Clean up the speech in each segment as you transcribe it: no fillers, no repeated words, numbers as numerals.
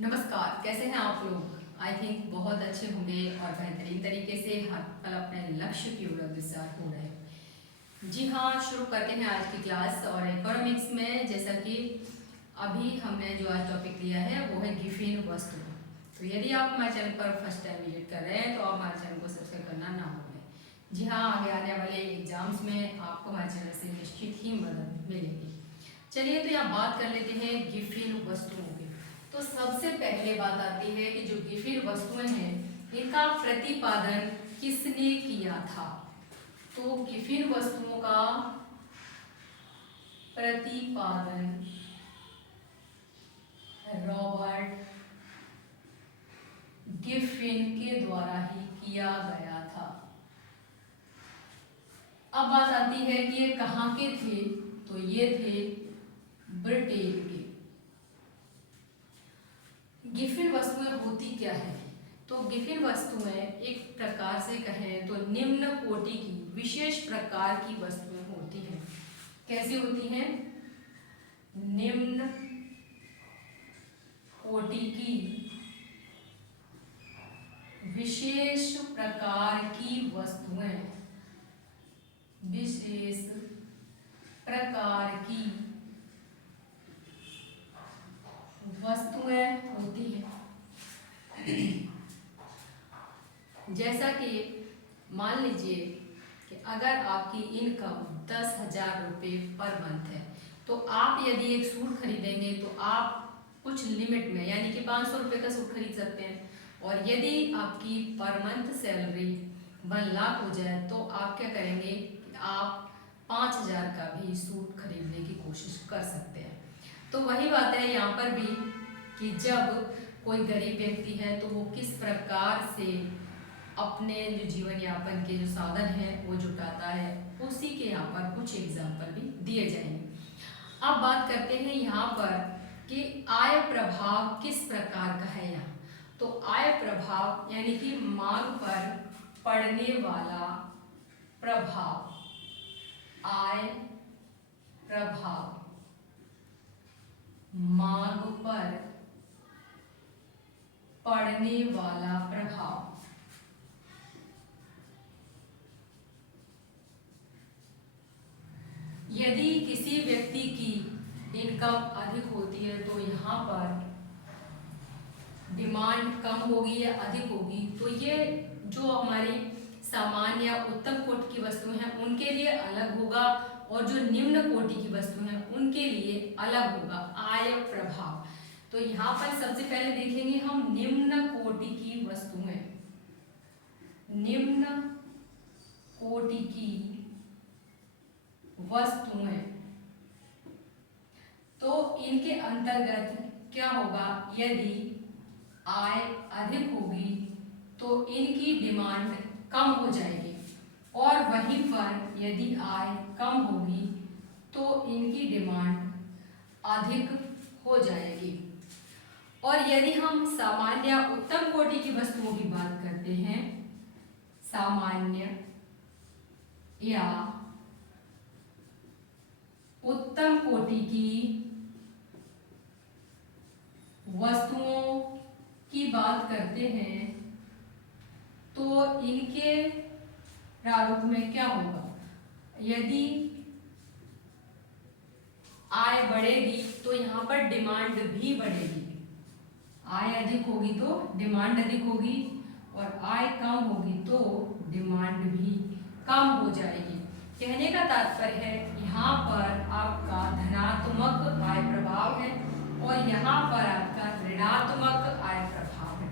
नमस्कार, कैसे हैं आप लोग? आई थिंक बहुत अच्छे होंगे और बेहतरीन तरीके से हर पल अपने लक्ष्य की ओर अग्रसर हो रहे हैं। जी हाँ, शुरू करते हैं आज की क्लास। और इकोनॉमिक्स में जैसा कि अभी हमने जो आज टॉपिक लिया है वो है गिफिन वस्तु। तो यदि आप हमारे चैनल पर फर्स्ट टाइम विजिट कर रहे हैं तो आप हमारे चैनल को सब्सक्राइब करना ना भूलें। जी हाँ, आगे आने वाले एग्जाम्स में आपको हमारे चैनल से निश्चित ही मदद मिलेगी। चलिए, तो यहाँ बात कर लेते हैं गिफिन वस्तुओं की। तो सबसे पहले बात आती है कि जो गिफिन वस्तुएं हैं इनका प्रतिपादन किसने किया था। तो गिफिन वस्तुओं का प्रतिपादन रॉबर्ट गिफिन के द्वारा ही किया गया था। अब बात आती है कि ये कहाँ के थे। तो ये थे ब्रिटेन के। गिफिन वस्तुएं होती क्या है? तो गिफिन वस्तुएं एक प्रकार से कहें तो निम्न कोटि की विशेष प्रकार की वस्तुएं होती हैं। कैसी होती हैं? निम्न कोटि की विशेष प्रकार की वस्तुएं, विशेष प्रकार की वस्तुएं होती हैं। जैसा कि मान लीजिए कि अगर आपकी इनकम 10,000 रुपये पर मंथ है तो आप यदि एक सूट खरीदेंगे तो आप कुछ लिमिट में यानी कि 500 रुपये का सूट खरीद सकते हैं। और यदि आपकी पर मंथ सैलरी 1 लाख हो जाए तो आप क्या करेंगे कि आप 5,000 का भी सूट खरीदने की कोशिश कर सकते हैं। तो वही बात है यहाँ पर भी कि जब कोई गरीब व्यक्ति है तो वो किस प्रकार से अपने जो जीवन यापन के जो साधन हैं वो जुटाता है, उसी के यहाँ पर कुछ एग्जाम्पल भी दिए जाएंगे। अब बात करते हैं यहाँ पर कि आय प्रभाव किस प्रकार का है यहाँ। तो आय प्रभाव यानी कि मांग पर पड़ने वाला प्रभाव, आय प्रभाव, मांग पर पड़ने वाला प्रभाव। यदि किसी व्यक्ति की इनकम अधिक होती है तो यहाँ पर डिमांड कम होगी या अधिक होगी, तो ये जो हमारी सामान्य या उत्तम कोटि की वस्तुएं हैं उनके लिए अलग होगा और जो निम्न कोटि की वस्तुएं हैं उनके लिए अलग होगा आय प्रभाव। तो यहाँ पर सबसे पहले देखेंगे हम निम्न कोटि की वस्तुएं। निम्न कोटि की वस्तुएं, तो इनके अंतर्गत क्या होगा? यदि आय अधिक होगी तो इनकी डिमांड कम हो जाएगी और वहीं पर यदि आय कम होगी तो इनकी डिमांड अधिक हो जाएगी। और यदि हम सामान्य उत्तम कोटि की वस्तुओं की बात करते हैं, सामान्य या उत्तम कोटि की वस्तुओं की बात करते हैं तो इनके प्रारूप में क्या होगा? यदि आय बढ़ेगी तो यहाँ पर डिमांड भी बढ़ेगी। आय अधिक होगी तो डिमांड अधिक होगी और आय कम होगी तो डिमांड भी कम हो जाएगी। कहने का तात्पर्य है यहाँ पर आपका धनात्मक आय प्रभाव है और यहाँ पर आपका ऋणात्मक आय प्रभाव है।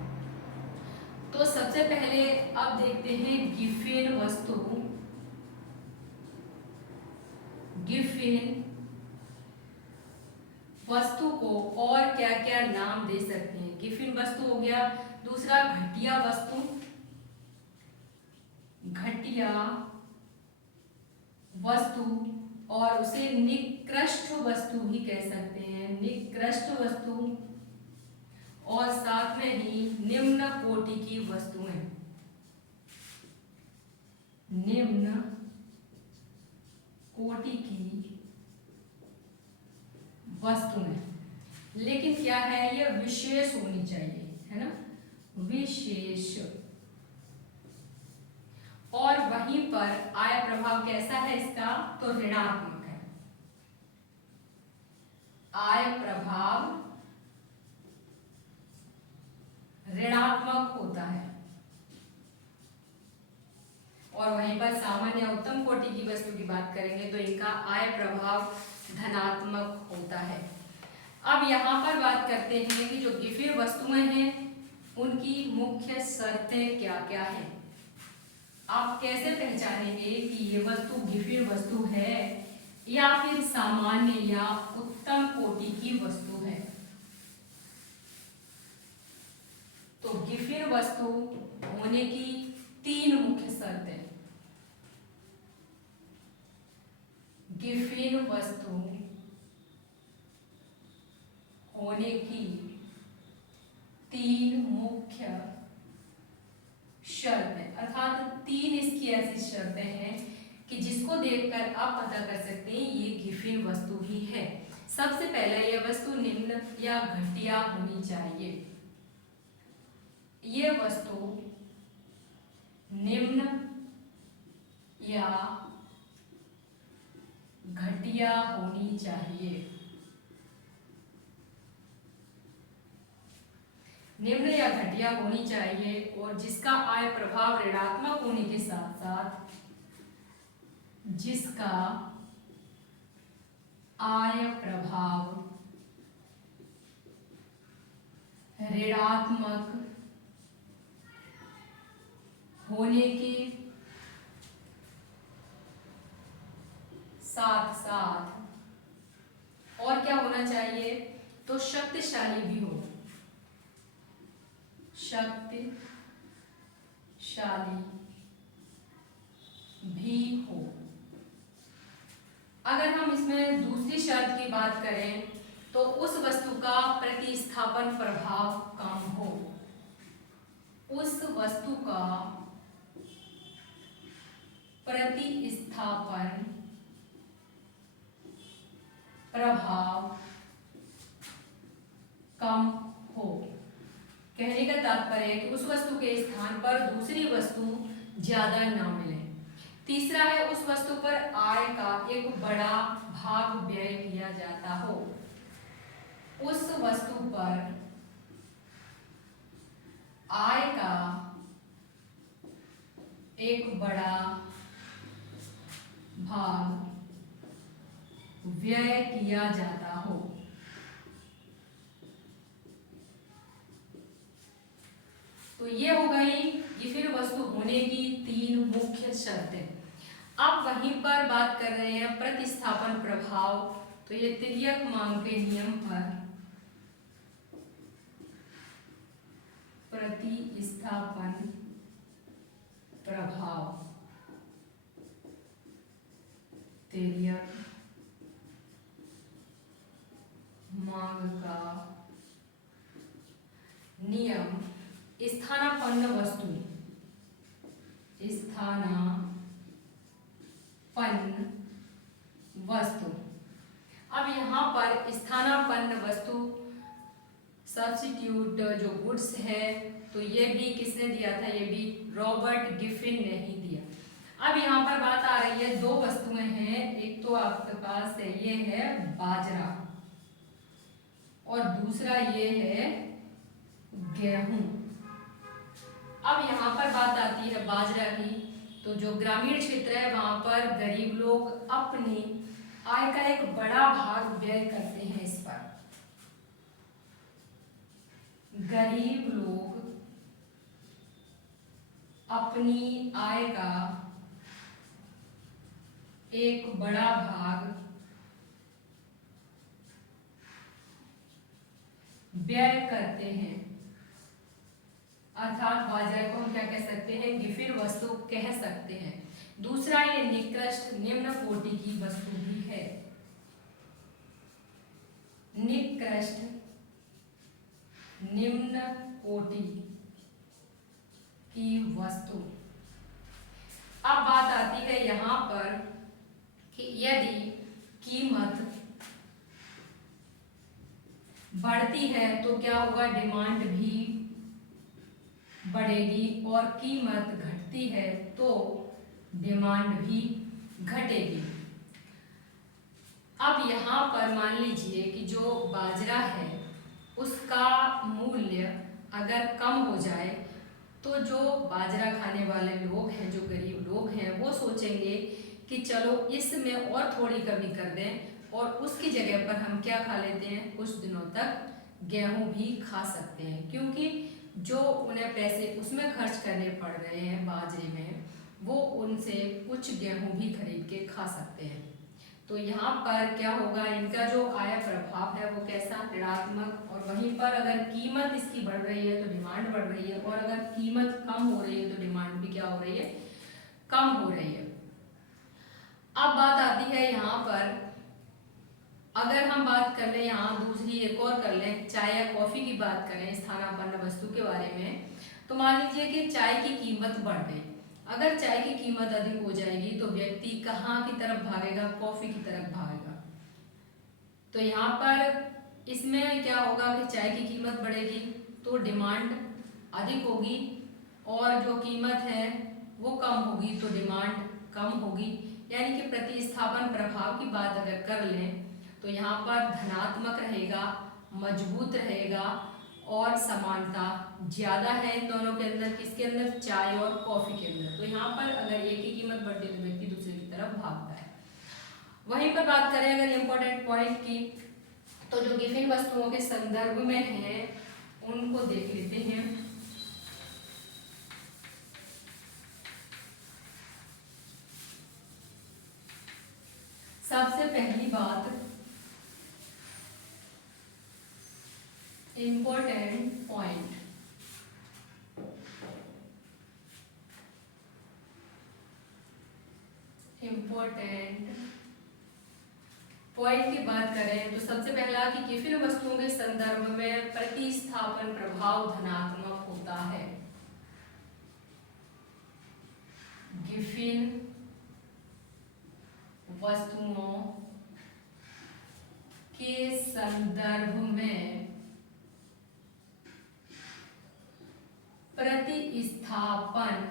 तो सबसे पहले अब देखते हैं गिफिन वस्तु। गिफिन वस्तु को और क्या क्या नाम दे सकते हैं? गिफिन वस्तु हो गया। दूसरा घटिया वस्तु, घटिया वस्तु, और उसे निकृष्ट वस्तु भी कह सकते हैं, निकृष्ट वस्तु। और साथ में ही निम्न कोटि की वस्तुएं, निम्न कोटि की वस्तुएं। लेकिन क्या है, ये विशेष होनी चाहिए, है ना, विशेष। और वहीं पर आय प्रभाव कैसा है इसका, तो ऋणात्मक है। आय प्रभाव ऋणात्मक होता है। और वहीं पर सामान्य उत्तम कोटि की वस्तु की बात करेंगे तो इनका आय प्रभाव धनात्मक होता है। अब यहाँ पर बात करते हैं कि जो गिफिर वस्तुएं हैं उनकी मुख्य शर्तें क्या क्या है। आप कैसे पहचानेंगे कि ये वस्तु गिफिर वस्तु है या फिर सामान्य या उत्तम कोटि की वस्तु है। तो गिफिर वस्तु होने की 3 मुख्य शर्तें। गिफिर वस्तु होने की 3 मुख्य शर्तें, अर्थात 3 इसकी ऐसी शर्तें हैं कि जिसको देखकर आप पता कर सकते हैं ये गिफिर वस्तु ही है। सबसे पहले यह वस्तु निम्न या घटिया होनी चाहिए। ये वस्तु निम्न या घटिया होनी चाहिए। निम्न या घटिया होनी चाहिए और जिसका आय प्रभाव ऋणात्मक होने के साथ साथ जिसका आय प्रभाव ऋणात्मक होने के साथ साथ और क्या होना चाहिए, तो शक्तिशाली भी हो। शक्तिशाली भी हो। अगर हम इसमें दूसरी शर्त की बात करें तो उस वस्तु का प्रतिस्थापन प्रभाव कम हो। उस वस्तु का प्रतिस्थापन प्रभाव कम हो। कहने का तात्पर्य है कि उस वस्तु के स्थान पर दूसरी वस्तु ज्यादा ना मिले। तीसरा है उस वस्तु पर आय का एक बड़ा भाग व्यय किया जाता हो। उस वस्तु पर आय का एक बड़ा भाग व्यय किया जाता हो। तो ये हो गई गिफिर वस्तु होने की 3 मुख्य शर्तें। अब वहीं पर बात कर रहे हैं प्रतिस्थापन प्रभाव। तो ये तिर्यक मांग के नियम पर प्रतिस्थापन प्रभाव, तिर्यक मांग का नियम, स्थानापन्न वस्तु, स्थानापन्न वस्तु। अब यहाँ पर स्थानापन्न वस्तु सब्स्टिट्यूट जो गुड्स है तो ये भी किसने दिया था, ये भी रॉबर्ट गिफिन ने ही दिया। अब यहाँ पर बात आ रही है 2 वस्तुएं हैं, एक तो आपके पास है ये है बाजरा और दूसरा ये है गेहूं। अब यहाँ पर बात आती है बाजरा की। तो जो ग्रामीण क्षेत्र है वहां पर गरीब लोग अपनी आय का एक बड़ा भाग व्यय करते हैं इस पर। गरीब लोग अपनी आय का एक बड़ा भाग व्यय करते हैं, अर्थात बाजरा को हम क्या कह सकते हैं, गिफिर वस्तु कह सकते हैं। दूसरा ये निकृष्ट निम्न कोटि की वस्तु भी है। निकृष्ट निम्न कोटि की वस्तु। अब बात आती है यहाँ पर कि यदि कीमत बढ़ती है तो क्या होगा, डिमांड भी बढ़ेगी, और कीमत घटती है तो डिमांड भी घटेगी। अब यहाँ पर मान लीजिए कि जो बाजरा है उसका मूल्य अगर कम हो जाए तो जो बाजरा खाने वाले लोग हैं, जो गरीब लोग हैं, वो सोचेंगे कि चलो इसमें और थोड़ी कमी कर दें और उसकी जगह पर हम क्या खा लेते हैं, कुछ दिनों तक गेहूं भी खा सकते हैं, क्योंकि जो उन्हें पैसे उसमें खर्च करने पड़ रहे हैं बाजरे में, वो उनसे कुछ गेहूं भी खरीद के खा सकते हैं। तो यहाँ पर क्या होगा, इनका जो आय प्रभाव है वो कैसा, ऋणात्मक। और वहीं पर अगर कीमत इसकी बढ़ रही है तो डिमांड बढ़ रही है, और अगर कीमत कम हो रही है तो डिमांड भी क्या हो रही है, कम हो रही है। अब बात आती है यहाँ पर, अगर हम बात कर लें यहाँ दूसरी एक और कर लें, चाय या कॉफी की बात करें स्थानापन्न वस्तु के बारे में, तो मान लीजिए कि चाय की कीमत बढ़ गई। अगर चाय की कीमत अधिक हो जाएगी तो व्यक्ति कहाँ की तरफ भागेगा, कॉफी की तरफ भागेगा। तो यहाँ पर इसमें क्या होगा कि चाय की कीमत बढ़ेगी तो डिमांड अधिक होगी, और जो कीमत है वो कम होगी तो डिमांड कम होगी। यानी कि प्रतिस्थापन प्रभाव की बात अगर कर लें तो यहाँ पर धनात्मक रहेगा, मजबूत रहेगा, और समानता ज्यादा है इन दोनों के अंदर, किसके अंदर, चाय और कॉफी के अंदर। तो यहाँ पर अगर एक की कीमत बढ़ती है तो व्यक्ति दूसरे की तरफ भागता है। वहीं पर बात करें अगर इम्पोर्टेंट पॉइंट की, तो जो गिफिन वस्तुओं के संदर्भ में है उनको देख लेते हैं। सबसे पहली बात, इम्पोर्टेंट पॉइंट, की बात करें तो सबसे पहला कि गिफिन वस्तुओं के संदर्भ में प्रतिस्थापन प्रभाव धनात्मक होता है। गिफिन वस्तुओं के संदर्भ में प्रतिस्थापन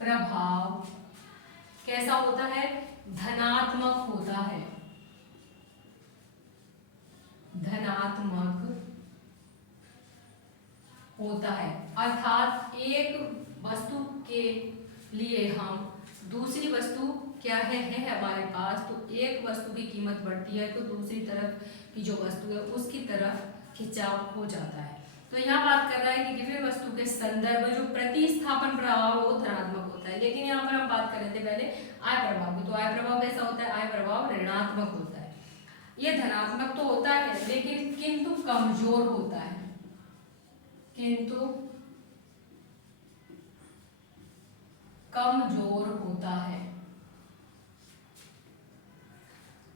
प्रभाव कैसा होता है, धनात्मक होता है। धनात्मक होता है, अर्थात एक वस्तु के लिए हम दूसरी वस्तु क्या है हमारे पास, तो एक वस्तु की कीमत बढ़ती है तो दूसरी तरफ की जो वस्तु है उसकी तरफ खिंचाव हो जाता है। तो यहाँ बात कर रहा है कि गिफिन वस्तु के संदर्भ में जो प्रतिस्थापन प्रभाव वो धनात्मक होता है। लेकिन यहाँ पर हम बात कर रहे थे पहले आय प्रभाव की, तो आय प्रभाव कैसा होता है, आय प्रभाव ऋणात्मक होता है। ये धनात्मक तो होता है लेकिन किंतु कमजोर होता है, किंतु कमजोर होता है।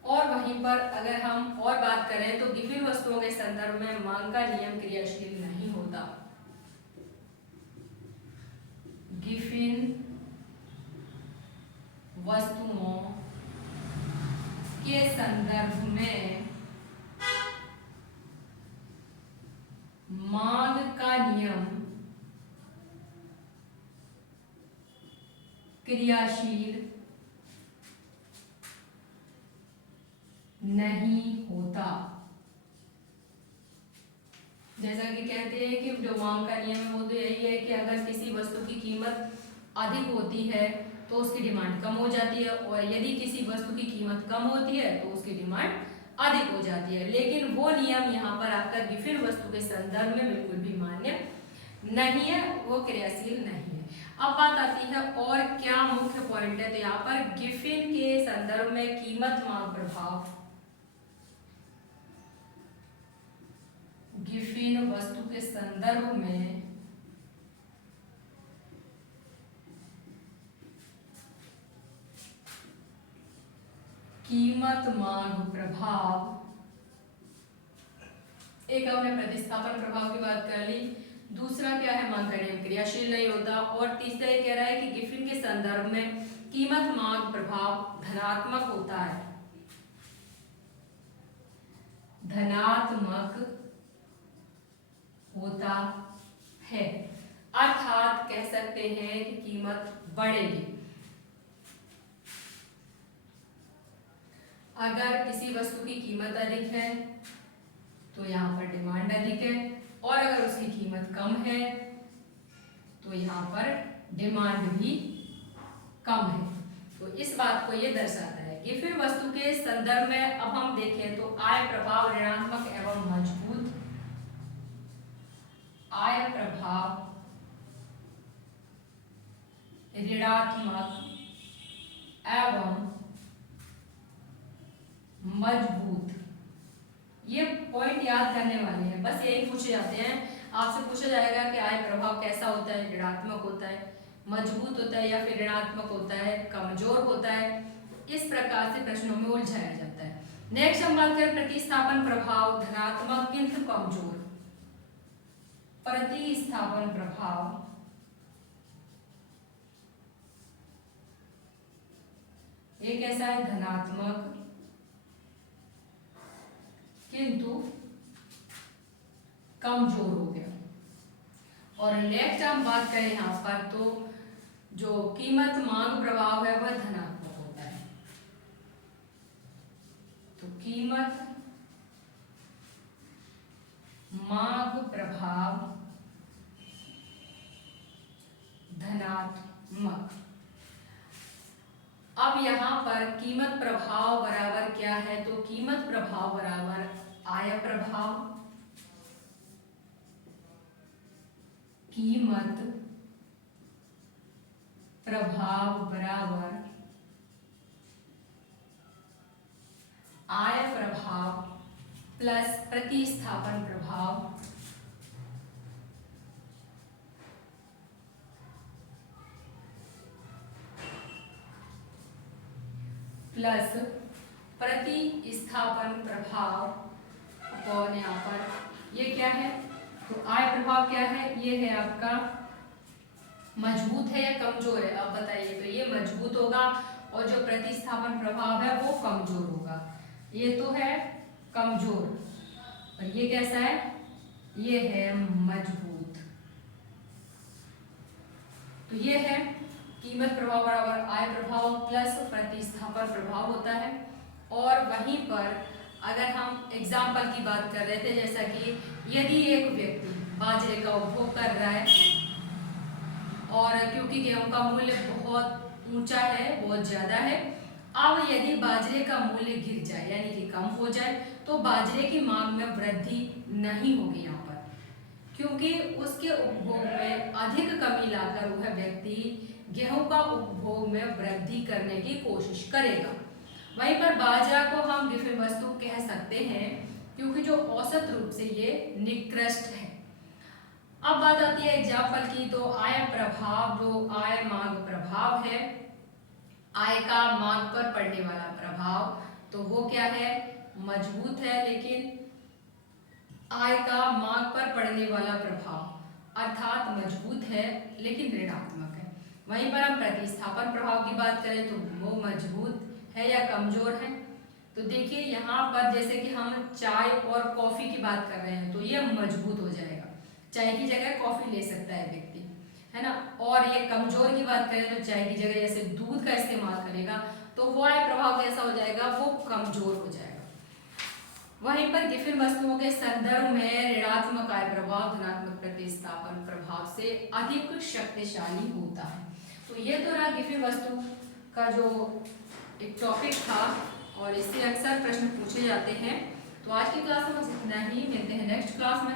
और वहीं पर अगर हम और बात करें तो गिफिन वस्तुओं के संदर्भ में मांग का नियम क्रियाशील नहीं होता। गिफिन वस्तुओं के संदर्भ में मांग का नियम क्रियाशील नहीं होता। जैसा कि कहते हैं कि जो मांग का नियम है वो तो यही है कि अगर किसी वस्तु की कीमत अधिक होती है तो उसकी डिमांड कम हो जाती है, और यदि किसी वस्तु की कीमत कम होती है तो उसकी डिमांड अधिक हो जाती है। लेकिन वो नियम यहाँ पर आपका गिफिन वस्तु के संदर्भ में बिल्कुल भी मान्य नहीं है, वो क्रियाशील नहीं है। अब बात आती है और क्या मुख्य पॉइंट है, तो यहाँ पर गिफिन के संदर्भ में कीमत मांग प्रभाव, गिफिन वस्तु के संदर्भ में कीमत मांग प्रभाव, एक हमने प्रतिस्थापन प्रभाव की बात कर ली, दूसरा क्या है, मांग का नियम क्रियाशील नहीं होता, और तीसरा ये कह रहा है कि गिफिन के संदर्भ में कीमत मांग प्रभाव धनात्मक होता है। सकते हैं कि कीमत बढ़ेगी। अगर किसी वस्तु की कीमत अधिक है तो यहाँ पर डिमांड अधिक है, और अगर उसकी कीमत कम है तो यहाँ पर डिमांड भी कम है। तो इस बात को ये दर्शाता है कि फिर वस्तु के संदर्भ में अब हम देखें तो आय प्रभाव ऋणात्मक एवं मजबूत, आय प्रभाव ऋणात्मक एवं मजबूत, ये पॉइंट याद करने वाले हैं। बस यही पूछे जाते हैं, आपसे पूछा जाएगा कि आय प्रभाव कैसा होता है, ऋणात्मक होता है, मजबूत होता है या फिर ऋणात्मक होता है, कमजोर होता है। इस प्रकार से प्रश्नों में उलझाया जाता है। नेक्स्ट हम बात करें प्रतिस्थापन प्रभाव धनात्मक किंतु कमजोर। प्रतिस्थापन प्रभाव ये कैसा है, धनात्मक किंतु कमजोर हो गया। और नेक्स्ट हम बात करें यहाँ पर तो जो कीमत मांग प्रभाव है वह धनात्मक होता है। तो कीमत मांग प्रभाव धनात्मक। अब यहाँ पर कीमत प्रभाव बराबर क्या है, तो कीमत प्रभाव बराबर आय प्रभाव, कीमत प्रभाव बराबर आय प्रभाव प्लस प्रतिस्थापन प्रभाव प्लस प्रतिस्थापन प्रभाव अपॉन यहाँ पर ये क्या है, तो आय प्रभाव क्या है, ये है आपका मजबूत है या कमजोर है, अब बताइए। तो ये मजबूत होगा और जो प्रतिस्थापन प्रभाव है वो कमजोर होगा। ये तो है कमजोर और ये कैसा है, ये है मजबूत। तो ये है कीमत प्रभाव बराबर आय प्रभाव प्लस प्रतिस्थापन प्रभाव होता है। और वहीं पर अगर हम एग्जाम्पल की बात कर रहे थे, जैसा कि यदि एक व्यक्ति बाजरे का उपभोग कर रहा है और क्योंकि गेहूं का मूल्य बहुत ऊंचा है, बहुत ज़्यादा है, अब यदि बाजरे का मूल्य गिर जाए यानी कि कम हो जाए तो बाजरे की मांग में वृद्धि नहीं होगी यहाँ पर, क्योंकि उसके उपभोग में अधिक कमी लाकर वह व्यक्ति गेहूं का उपभोग में वृद्धि करने की कोशिश करेगा। वहीं पर बाजरा को हम विफल वस्तु कह सकते हैं क्योंकि जो औसत रूप से ये निकृष्ट है। अब बात आती है एग्जाम्पल की, तो आय प्रभाव जो आय मांग प्रभाव है, आय का मांग पर पड़ने वाला प्रभाव, तो वो क्या है, मजबूत है, लेकिन आय का मांग पर पड़ने वाला प्रभाव अर्थात मजबूत है लेकिन ऋणात्मक है। वहीं पर हम प्रतिस्थापन प्रभाव की बात करें तो वो मजबूत है या कमजोर है। तो देखिए यहाँ पर जैसे कि हम चाय और कॉफी की बात कर रहे हैं तो ये मजबूत हो जाएगा, चाय की जगह कॉफी ले सकता है व्यक्ति, है ना। और ये कमजोर की बात करें तो चाय की जगह जैसे दूध का इस्तेमाल करेगा तो वो आय प्रभाव कैसा हो जाएगा, वो कमजोर हो जाएगा। वहीं पर गिफिन वस्तुओं के संदर्भ में ऋणात्मक आय प्रभाव धनात्मक प्रतिस्थापन प्रभाव से अधिक शक्तिशाली होता है। तो ये तो रहा गिफिन वस्तु का जो एक टॉपिक था और इससे अक्सर प्रश्न पूछे जाते हैं। तो आज की क्लास में बस इतना ही, मिलते हैं नेक्स्ट क्लास में।